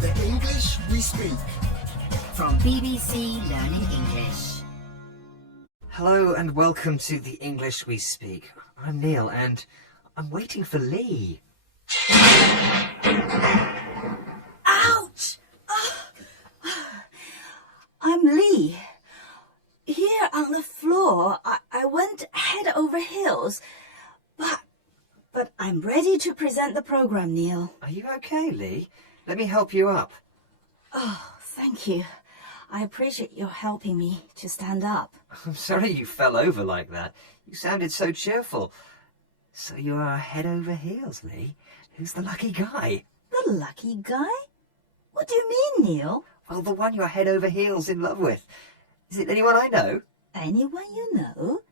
The English we speak. From BBC Learning English. Hello and welcome to The English We Speak. I'm Neil and I'm waiting for Lee. Ouch! I'm Lee. Here on the floor, I went head over heels, but I'm ready to present the program, Neil. Are you okay, Lee? Let me help you up. Oh, thank you. I appreciate your helping me to stand up. I'm sorry you fell over like that. You sounded so cheerful. So you are head over heels, Lee. Who's the lucky guy? The lucky guy? What do you mean, Neil? Well, the one you're head over heels in love with. Is it anyone I know? Anyone you know?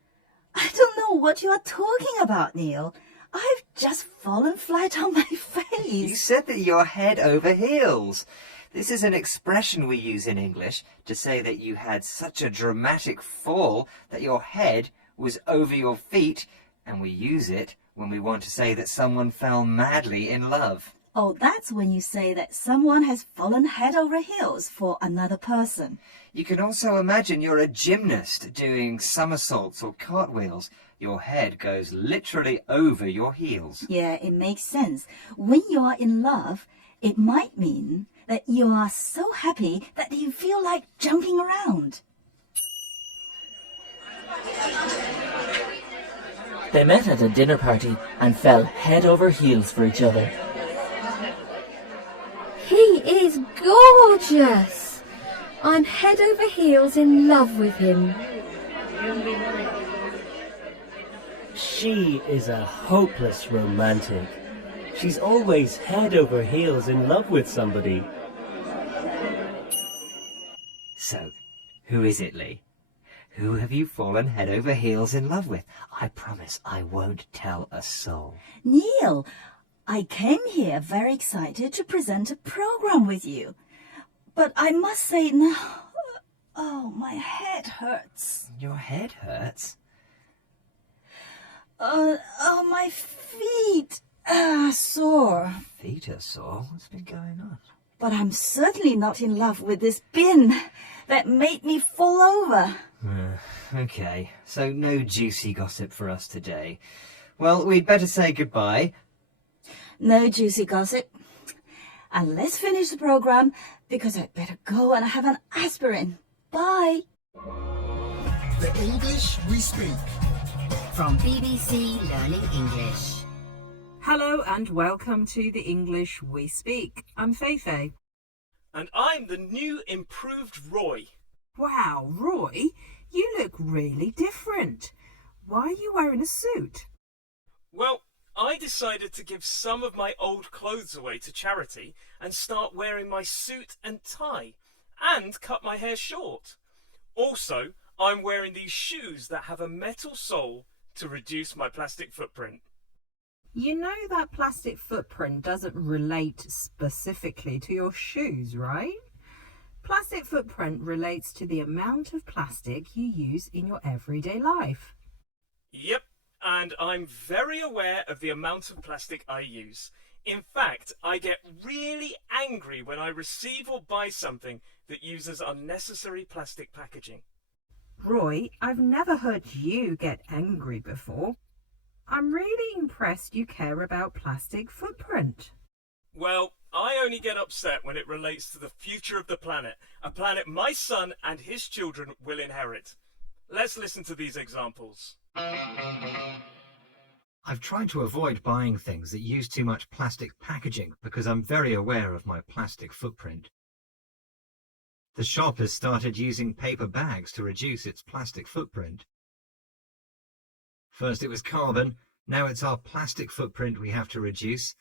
I don't know what you are talking about, Neil. I've just fallen flat on my face. You said that you're head over heels. This is an expression we use in English to say that you had such a dramatic fall that your head was over your feet, and we use it when we want to say that someone fell madly in love. Oh, that's when you say that someone has fallen head over heels for another person. You can also imagine you're a gymnast doing somersaults or cartwheels. Your head goes literally over your heels. Yeah, it makes sense. When you are in love, it might mean that you are so happy that you feel like jumping around. They met at a dinner party and fell head over heels for each other. He is gorgeous. I'm head over heels in love with him. She is a hopeless romantic. She's always head over heels in love with somebody. So, who is it, Lee? Who have you fallen head over heels in love with? I promise I won't tell a soul. Neil, I came here very excited to present a program with you. But I must say now, oh, my head hurts. Your head hurts? My feet sore. Feet are sore? What's been going on? But I'm certainly not in love with this bin that made me fall over. Okay, so no juicy gossip for us today. Well, we'd better say goodbye. No juicy gossip. And let's finish the program because I'd better go and have an aspirin. Bye. The English we speak. From BBC Learning English. Hello and welcome to The English We Speak. I'm Feifei. And I'm the new improved Roy. Wow, Roy, you look really different. Why are you wearing a suit? Well, I decided to give some of my old clothes away to charity and start wearing my suit and tie and cut my hair short. Also, I'm wearing these shoes that have a metal sole to reduce my plastic footprint. You know that plastic footprint doesn't relate specifically to your shoes, right? Plastic footprint relates to the amount of plastic you use in your everyday life. Yep, and I'm very aware of the amount of plastic I use. In fact, I get really angry when I receive or buy something that uses unnecessary plastic packaging. Roy, I've never heard you get angry before. I'm really impressed you care about plastic footprint. Well, I only get upset when it relates to the future of the planet, a planet my son and his children will inherit. Let's listen to these examples. I've tried to avoid buying things that use too much plastic packaging because I'm very aware of my plastic footprint. The shop has started using paper bags to reduce its plastic footprint. First it was carbon, now it's our plastic footprint we have to reduce.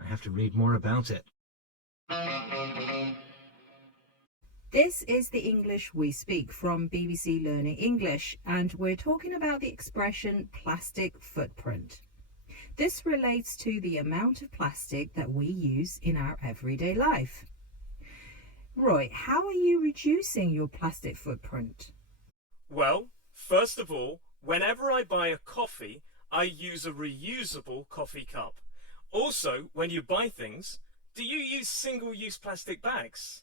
I have to read more about it. This is The English We Speak from BBC Learning English, and we're talking about the expression plastic footprint. This relates to the amount of plastic that we use in our everyday life. Roy, how are you reducing your plastic footprint? Well, first of all, whenever I buy a coffee, I use a reusable coffee cup. Also, when you buy things, Do you use single-use plastic bags?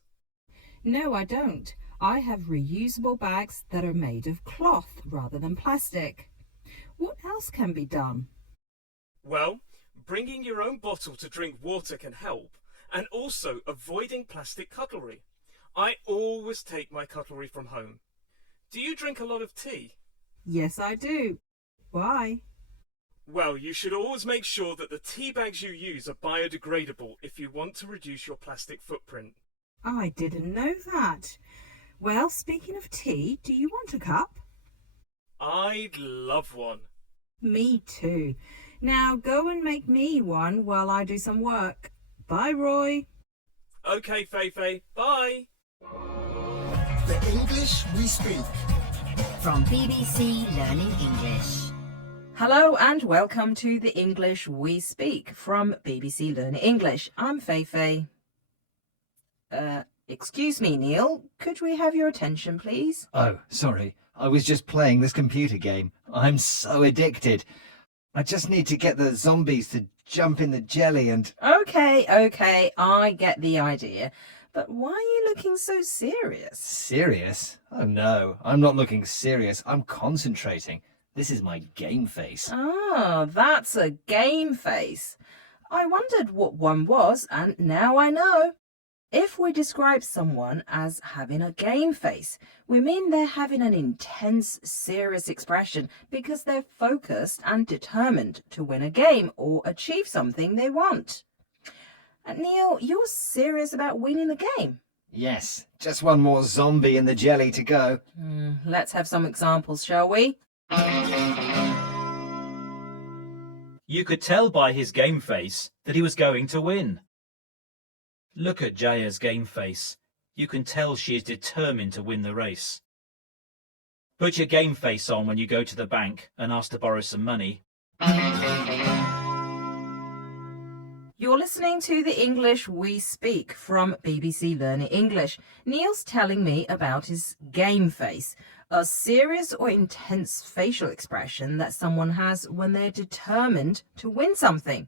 No, I don't. I have reusable bags that are made of cloth rather than plastic. What else can be done? Well, bringing your own bottle to drink water can help, and also avoiding plastic cutlery. I always take my cutlery from home. Do you drink a lot of tea? Yes, I do. Why? Well, you should always make sure that the tea bags you use are biodegradable if you want to reduce your plastic footprint. I didn't know that. Well, speaking of tea, do you want a cup? I'd love one. Me too. Now go and make me one while I do some work. Bye, Roy. Okay, Feifei, bye. The English we speak. From BBC Learning English. Hello and welcome to the English we speak from BBC Learning English. I'm Feifei. Excuse me, Neil. Could we have your attention, please? Oh, sorry. I was just playing this computer game. I'm so addicted. I just need to get the zombies to jump in the jelly and... Okay, I get the idea. But why are you looking so serious? Serious? Oh no, I'm not looking serious. I'm concentrating. This is my game face. Ah, that's a game face. I wondered what one was, and now I know. If we describe someone as having a game face, we mean they're having an intense, serious expression because they're focused and determined to win a game or achieve something they want. And Neil, you're serious about winning the game? Yes, just one more zombie in the jelly to go. Let's have some examples, shall we? You could tell by his game face that he was going to win. Look at Jaya's game face. You can tell she is determined to win the race. Put your game face on when you go to the bank and ask to borrow some money. You're listening to the English we speak from BBC Learning English. Neil's telling me about his game face, a serious or intense facial expression that someone has when they're determined to win something.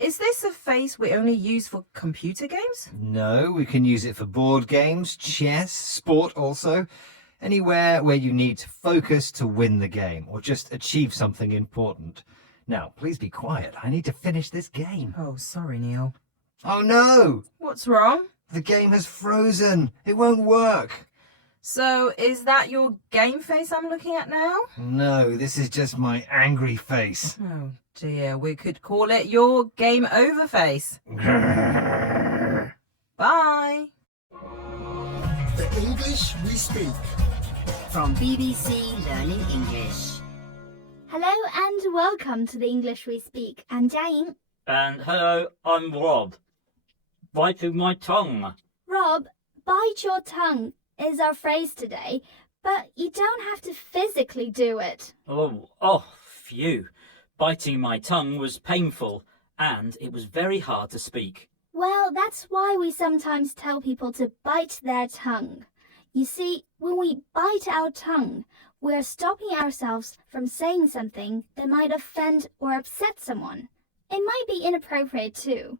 Is this a face we only use for computer games? No, we can use it for board games, chess, sport also. Anywhere where you need to focus to win the game or just achieve something important. Now, please be quiet. I need to finish this game. Oh, sorry, Neil. Oh no! What's wrong? The game has frozen. It won't work. So, is that your game face I'm looking at now? No, this is just my angry face. Oh dear, we could call it your game over face. Bye. The English we speak. From BBC Learning English. Hello and welcome to the English we speak. I'm Jiaying. And hello, I'm Rob. Biting my tongue. Rob, bite your tongue is our phrase today, but you don't have to physically do it. Oh, phew. Biting my tongue was painful, and it was very hard to speak. Well, that's why we sometimes tell people to bite their tongue. You see, when we bite our tongue, we're stopping ourselves from saying something that might offend or upset someone. It might be inappropriate too.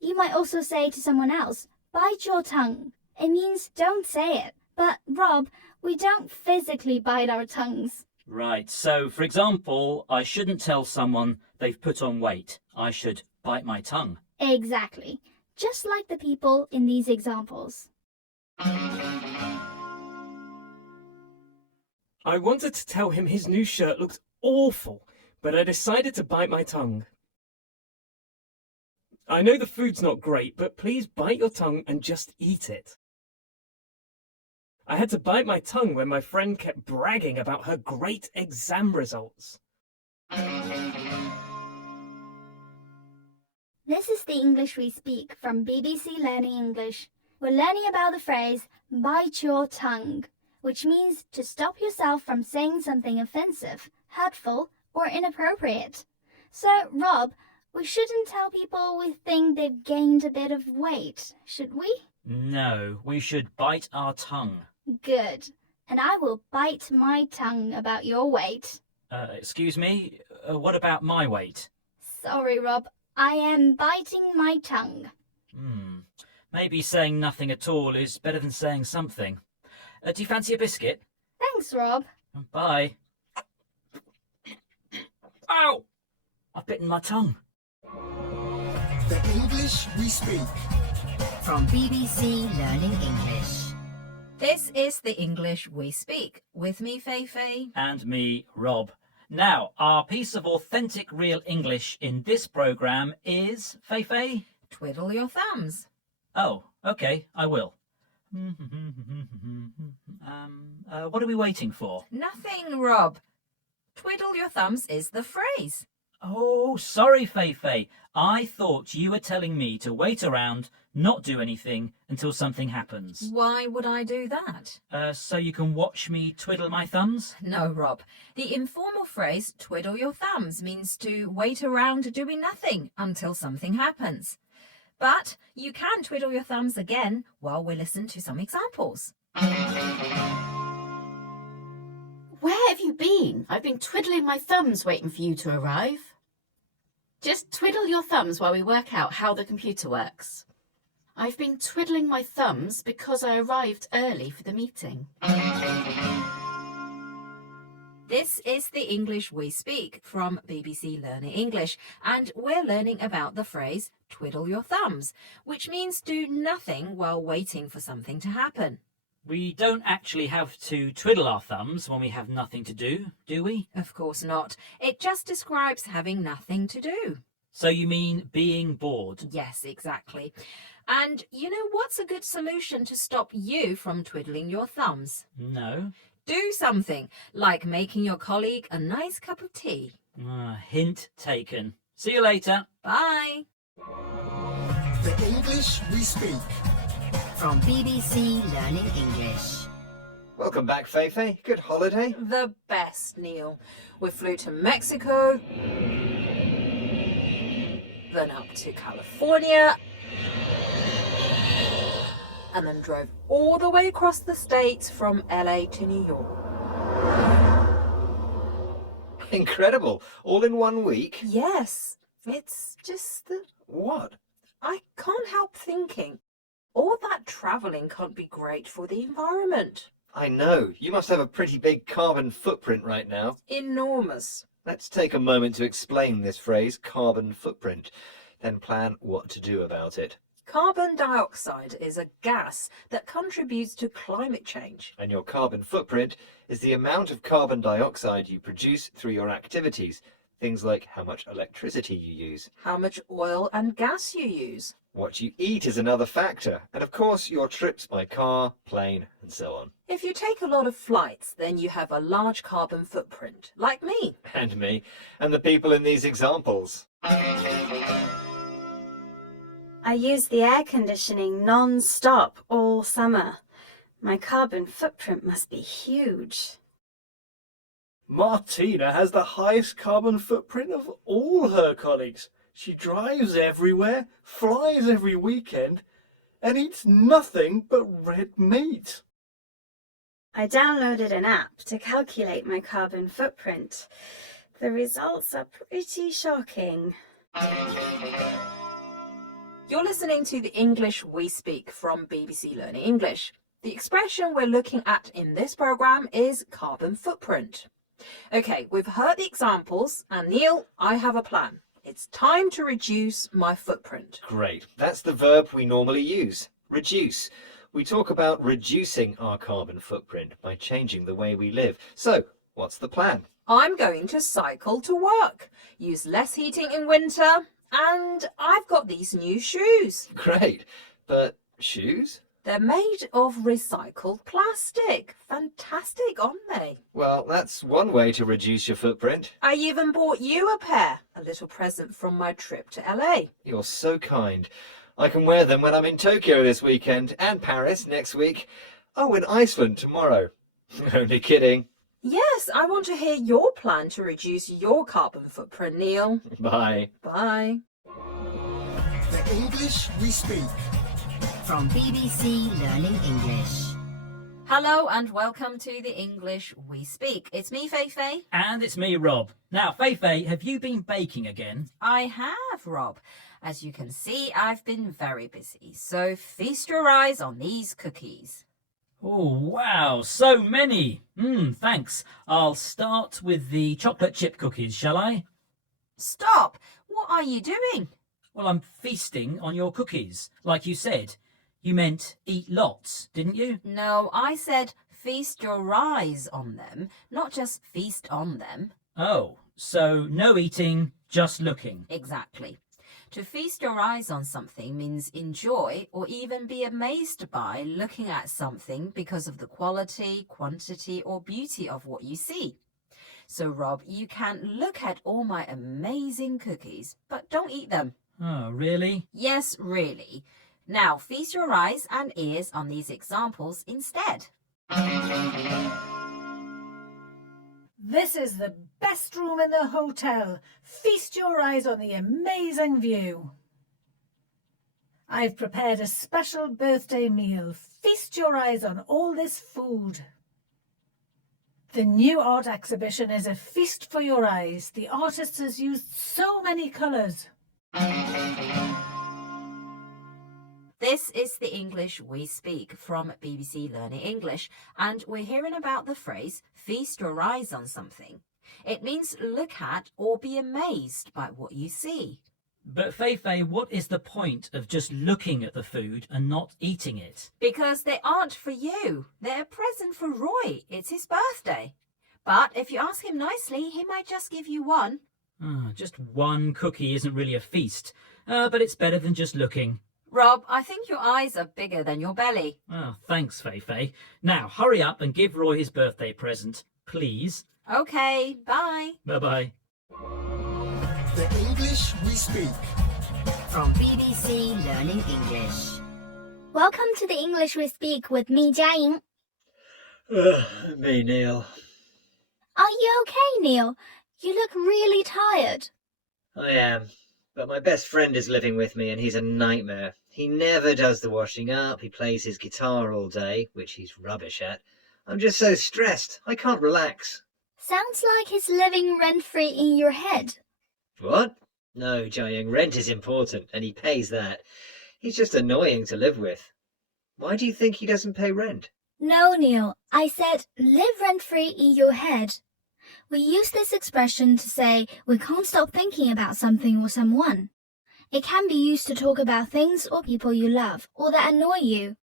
You might also say to someone else, bite your tongue. It means don't say it. But, Rob, we don't physically bite our tongues. Right, so for example, I shouldn't tell someone they've put on weight. I should bite my tongue. Exactly. Just like the people in these examples. I wanted to tell him his new shirt looked awful, but I decided to bite my tongue. I know the food's not great, but please bite your tongue and just eat it. I had to bite my tongue when my friend kept bragging about her great exam results. This is the English we speak from BBC Learning English. We're learning about the phrase, bite your tongue, which means to stop yourself from saying something offensive, hurtful, or inappropriate. So, Rob, we shouldn't tell people we think they've gained a bit of weight, should we? No, we should bite our tongue. Good. And I will bite my tongue about your weight. Excuse me, what about my weight? Sorry, Rob. I am biting my tongue. Maybe saying nothing at all is better than saying something. Do you fancy a biscuit? Thanks, Rob. Bye. Ow! I've bitten my tongue. The English we speak. From BBC Learning English. This is the English we speak. With me, Fei Fei. And me, Rob. Now, our piece of authentic real English in this programme is, Fei Fei? Twiddle your thumbs. Oh, okay, I will. What are we waiting for? Nothing, Rob. Twiddle your thumbs is the phrase. Oh, sorry, Fei Fei. I thought you were telling me to wait around, not do anything until something happens. Why would I do that? So you can watch me twiddle my thumbs? No, Rob. The informal phrase twiddle your thumbs means to wait around doing nothing until something happens. But you can twiddle your thumbs again while we listen to some examples. Where have you been? I've been twiddling my thumbs waiting for you to arrive. Just twiddle your thumbs while we work out how the computer works. I've been twiddling my thumbs because I arrived early for the meeting. This is the English we speak from BBC Learning English, and we're learning about the phrase twiddle your thumbs, which means do nothing while waiting for something to happen. We don't actually have to twiddle our thumbs when we have nothing to do we? Of course not. It just describes having nothing to do. So you mean being bored? Yes, exactly. And you know what's a good solution to stop you from twiddling your thumbs? No. Do something, like making your colleague a nice cup of tea. Hint taken. See you later. Bye. The English we speak. From BBC Learning English. Welcome back, Fei Fei. Good holiday. The best, Neil. We flew to Mexico, then up to California, and then drove all the way across the states from LA to New York. Incredible. All in 1 week? Yes, it's just that What? I can't help thinking. All that travelling can't be great for the environment. I know. You must have a pretty big carbon footprint right now. Enormous. Let's take a moment to explain this phrase, carbon footprint, then plan what to do about it. Carbon dioxide is a gas that contributes to climate change. And your carbon footprint is the amount of carbon dioxide you produce through your activities. Things like how much electricity you use. How much oil and gas you use. What you eat is another factor. And of course, your trips by car, plane, and so on. If you take a lot of flights, then you have a large carbon footprint, like me. And me. And the people in these examples. I use the air conditioning non-stop all summer. My carbon footprint must be huge. Martina has the highest carbon footprint of all her colleagues. She drives everywhere, flies every weekend, and eats nothing but red meat. I downloaded an app to calculate my carbon footprint. The results are pretty shocking. You're listening to the English we speak from BBC Learning English. The expression we're looking at in this programme is carbon footprint. Okay, we've heard the examples, and Neil, I have a plan. It's time to reduce my footprint. Great. That's the verb we normally use. Reduce. We talk about reducing our carbon footprint by changing the way we live. So, what's the plan? I'm going to cycle to work, use less heating in winter, and I've got these new shoes. Great. But shoes? They're made of recycled plastic. Fantastic, aren't they? Well, that's one way to reduce your footprint. I even bought you a pair, a little present from my trip to LA. You're so kind. I can wear them when I'm in Tokyo this weekend and Paris next week. Oh, and Iceland tomorrow. Only kidding. Yes, I want to hear your plan to reduce your carbon footprint, Neil. Bye. Bye. The English we speak. From BBC Learning English. Hello and welcome to the English we speak. It's me, Fei Fei. And it's me, Rob. Now, Fei Fei, have you been baking again? I have, Rob. As you can see, I've been very busy, so feast your eyes on these cookies. Oh, wow, so many. Thanks. I'll start with the chocolate chip cookies, shall I? Stop! What are you doing? Well, I'm feasting on your cookies, like you said. You meant eat lots, didn't you? No, I said feast your eyes on them, not just feast on them. Oh, so no eating, just looking. Exactly. To feast your eyes on something means enjoy or even be amazed by looking at something because of the quality, quantity or beauty of what you see. So, Rob, you can look at all my amazing cookies, but don't eat them. Oh, really? Yes, really. Now, feast your eyes and ears on these examples instead. This is the best room in the hotel. Feast your eyes on the amazing view. I've prepared a special birthday meal. Feast your eyes on all this food. The new art exhibition is a feast for your eyes. The artist has used so many colours. This is the English we speak from BBC Learning English, and we're hearing about the phrase feast your eyes on something. It means look at or be amazed by what you see. But Feifei, what is the point of just looking at the food and not eating it? Because they aren't for you. They're a present for Roy. It's his birthday. But if you ask him nicely, he might just give you one. Just one cookie isn't really a feast, but it's better than just looking. Rob, I think your eyes are bigger than your belly. Oh, thanks, Feifei. Now, hurry up and give Roy his birthday present, please. Okay, bye. Bye-bye. The English we speak. From BBC Learning English. Welcome to the English we speak with me, Jiaying. Me, Neil. Are you okay, Neil? You look really tired. I am, but my best friend is living with me and he's a nightmare. He never does the washing up, he plays his guitar all day, which he's rubbish at. I'm just so stressed, I can't relax. Sounds like he's living rent-free in your head. What? No, Jiaying, rent is important and he pays that. He's just annoying to live with. Why do you think he doesn't pay rent? No, Neil. I said live rent-free in your head. We use this expression to say we can't stop thinking about something or someone. It can be used to talk about things or people you love or that annoy you.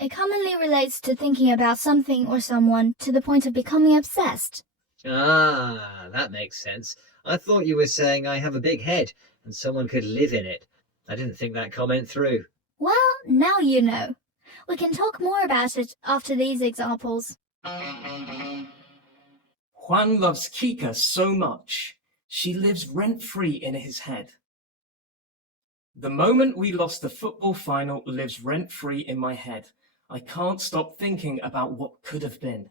It commonly relates to thinking about something or someone to the point of becoming obsessed. Ah, that makes sense. I thought you were saying I have a big head and someone could live in it. I didn't think that comment through. Well, now you know. We can talk more about it after these examples. Juan loves Kika so much. She lives rent-free in his head. The moment we lost the football final lives rent-free in my head. I can't stop thinking about what could have been.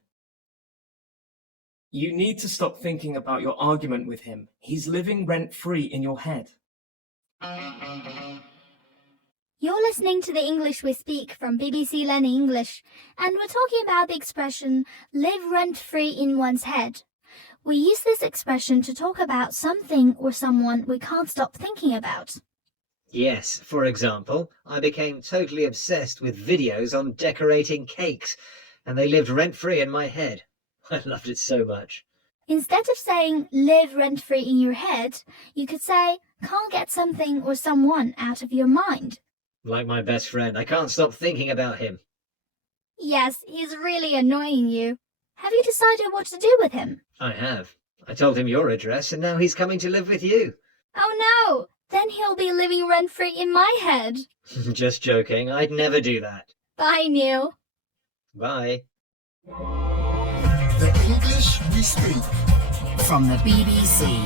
You need to stop thinking about your argument with him. He's living rent-free in your head. You're listening to the English we speak from BBC Learning English, and we're talking about the expression live rent-free in one's head. We use this expression to talk about something or someone we can't stop thinking about. Yes, for example, I became totally obsessed with videos on decorating cakes, and they lived rent-free in my head. I loved it so much. Instead of saying live rent-free in your head, you could say can't get something or someone out of your mind. Like my best friend, I can't stop thinking about him. Yes, he's really annoying you. Have you decided what to do with him? I have. I told him your address and now he's coming to live with you. Oh no! Then he'll be living rent-free in my head. Just joking, I'd never do that. Bye, Neil. Bye. The English we speak. From the BBC.